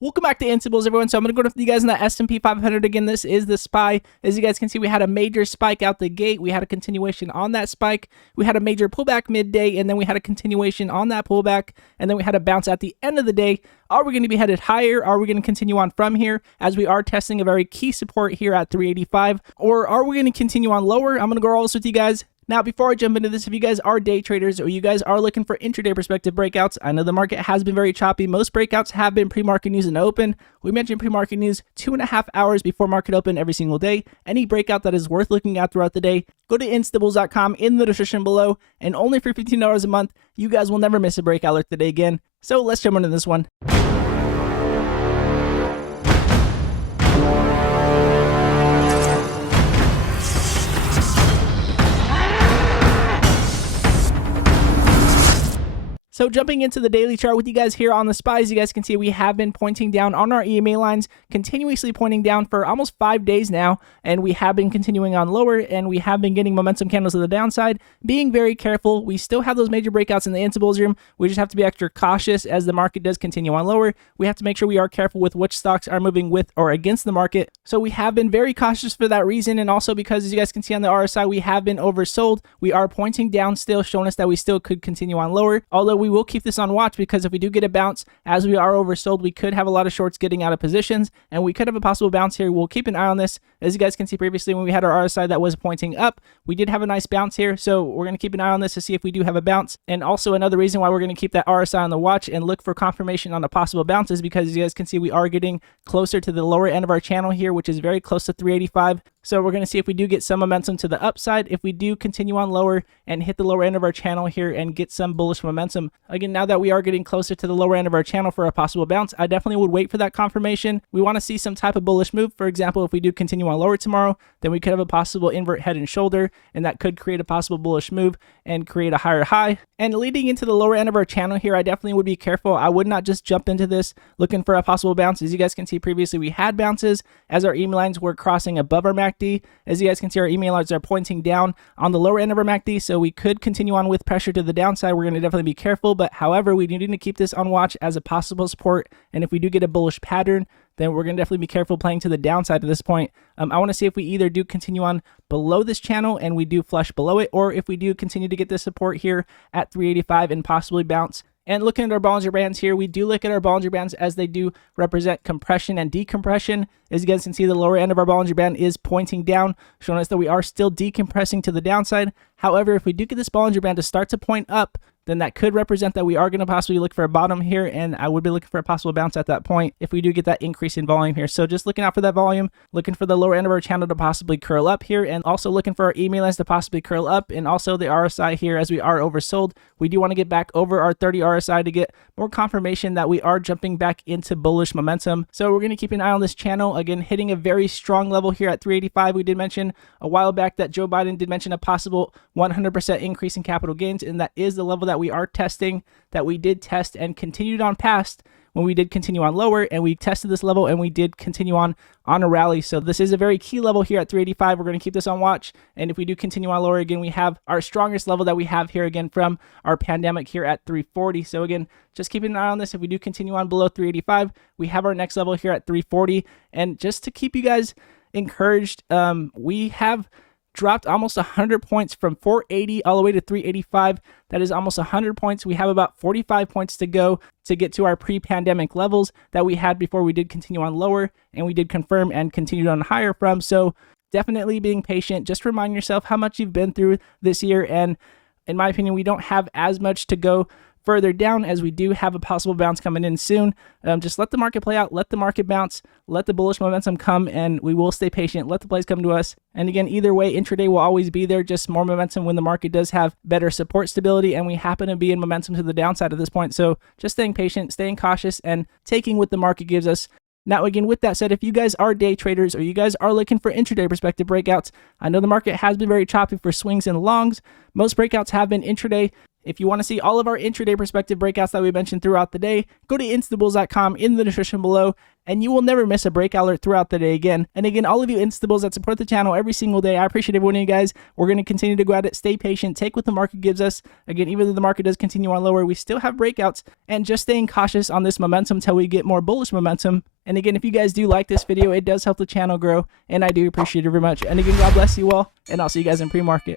Welcome back to Intables, everyone. So I'm going to go with you guys in the S&P 500 again. This is the SPY. As you guys can see, we had a major spike out the gate. We had a continuation on that spike. We had a major pullback midday, and then we had a continuation on that pullback, and then we had a bounce at the end of the day. Are we going to be headed higher? Are we going to continue on from here as we are testing a very key support here at 385? Or are we going to continue on lower? I'm going to go over all this with you guys. Now, before I jump into this, if you guys are day traders or you guys are looking for intraday perspective breakouts, I know the market has been very choppy. Most breakouts have been pre-market news and open. We mentioned pre-market news 2.5 hours before market open every single day. Any breakout that is worth looking at throughout the day, go to instables.com in the description below, and only for $15 a month, you guys will never miss a breakout alert today again. So let's jump into this one. So jumping into the daily chart with you guys here on the SPYs, you guys can see we have been pointing down on our EMA lines, continuously pointing down for almost 5 days now, and we have been continuing on lower, and we have been getting momentum candles to the downside, being very careful. We still have those major breakouts in the Intables room. We just have to be extra cautious as the market does continue on lower. We have to make sure we are careful with which stocks are moving with or against the market. So we have been very cautious for that reason, and also because, as you guys can see on the RSI, we have been oversold. We are pointing down still, showing us that we still could continue on lower, although we will keep this on watch, because if we do get a bounce as we are oversold, we could have a lot of shorts getting out of positions, and we could have a possible bounce here. We'll keep an eye on this. As you guys can see previously, when we had our RSI that was pointing up, we did have a nice bounce here, so we're going to keep an eye on this to see if we do have a bounce. And also another reason why we're going to keep that RSI on the watch and look for confirmation on a possible bounce is because, as you guys can see, we are getting closer to the lower end of our channel here, which is very close to 385. So we're going to see if we do get some momentum to the upside, if we do continue on lower and hit the lower end of our channel here and get some bullish momentum. Again, now that we are getting closer to the lower end of our channel for a possible bounce, I definitely would wait for that confirmation. We want to see some type of bullish move. For example, if we do continue on lower tomorrow, then we could have a possible invert head and shoulder, and that could create a possible bullish move and create a higher high. And leading into the lower end of our channel here, I definitely would be careful. I would not just jump into this looking for a possible bounce. As you guys can see previously, we had bounces as our EMA lines were crossing above our MACD. As you guys can see, our EMA lines are pointing down on the lower end of our MACD, so we could continue on with pressure to the downside. We're going to definitely be careful, but however, we need to keep this on watch as a possible support, and if we do get a bullish pattern, then we're going to definitely be careful playing to the downside at this point. I want to see if we either do continue on below this channel and we do flush below it, or if we do continue to get this support here at 385 and possibly bounce. And looking at our Bollinger Bands here, we do look at our Bollinger Bands as they do represent compression and decompression. As you guys can see, the lower end of our Bollinger Band is pointing down, showing us that we are still decompressing to the downside. However, if we do get this Bollinger Band to start to point up, then that could represent that we are going to possibly look for a bottom here, and I would be looking for a possible bounce at that point if we do get that increase in volume here. So just looking out for that volume, looking for the lower end of our channel to possibly curl up here, and also looking for our EMA lines to possibly curl up, and also the RSI here as we are oversold. We do want to get back over our 30 RSI to get more confirmation that we are jumping back into bullish momentum. So we're going to keep an eye on this channel. Again, hitting a very strong level here at 385. We did mention a while back that Joe Biden did mention a possible 100% increase in capital gains, and that is the level that we are testing, that we did test and continued on past when we did continue on lower, and we tested this level and we did continue on a rally. So this is a very key level here at 385. We're going to keep this on watch, and if we do continue on lower again, we have our strongest level that we have here again from our pandemic here at 340. So again, just keeping an eye on this. If we do continue on below 385, we have our next level here at 340. And just to keep you guys encouraged, we have dropped almost 100 points from 480 all the way to 385. That is almost 100 points. We have about 45 points to go to get to our pre-pandemic levels that we had before we did continue on lower, and we did confirm and continued on higher from. So definitely being patient. Just remind yourself how much you've been through this year, and in my opinion, we don't have as much to go further down as we do have a possible bounce coming in soon. Just let the market play out, let the market bounce, let the bullish momentum come, and we will stay patient. Let the plays come to us. And again, either way, intraday will always be there, just more momentum when the market does have better support stability, and we happen to be in momentum to the downside at this point. So just staying patient, staying cautious, and taking what the market gives us. Now, again, with that said, if you guys are day traders or you guys are looking for intraday perspective breakouts, I know the market has been very choppy for swings and longs. Most breakouts have been intraday. If you want to see all of our intraday perspective breakouts that we mentioned throughout the day, go to instabulls.com in the description below, and you will never miss a breakout alert throughout the day again. And again, all of you instabulls that support the channel every single day, I appreciate every one of you guys. We're going to continue to go at it, stay patient, take what the market gives us. Again, even though the market does continue on lower, we still have breakouts, and just staying cautious on this momentum until we get more bullish momentum. And again, if you guys do like this video, it does help the channel grow, and I do appreciate it very much. And again, God bless you all, and I'll see you guys in pre-market.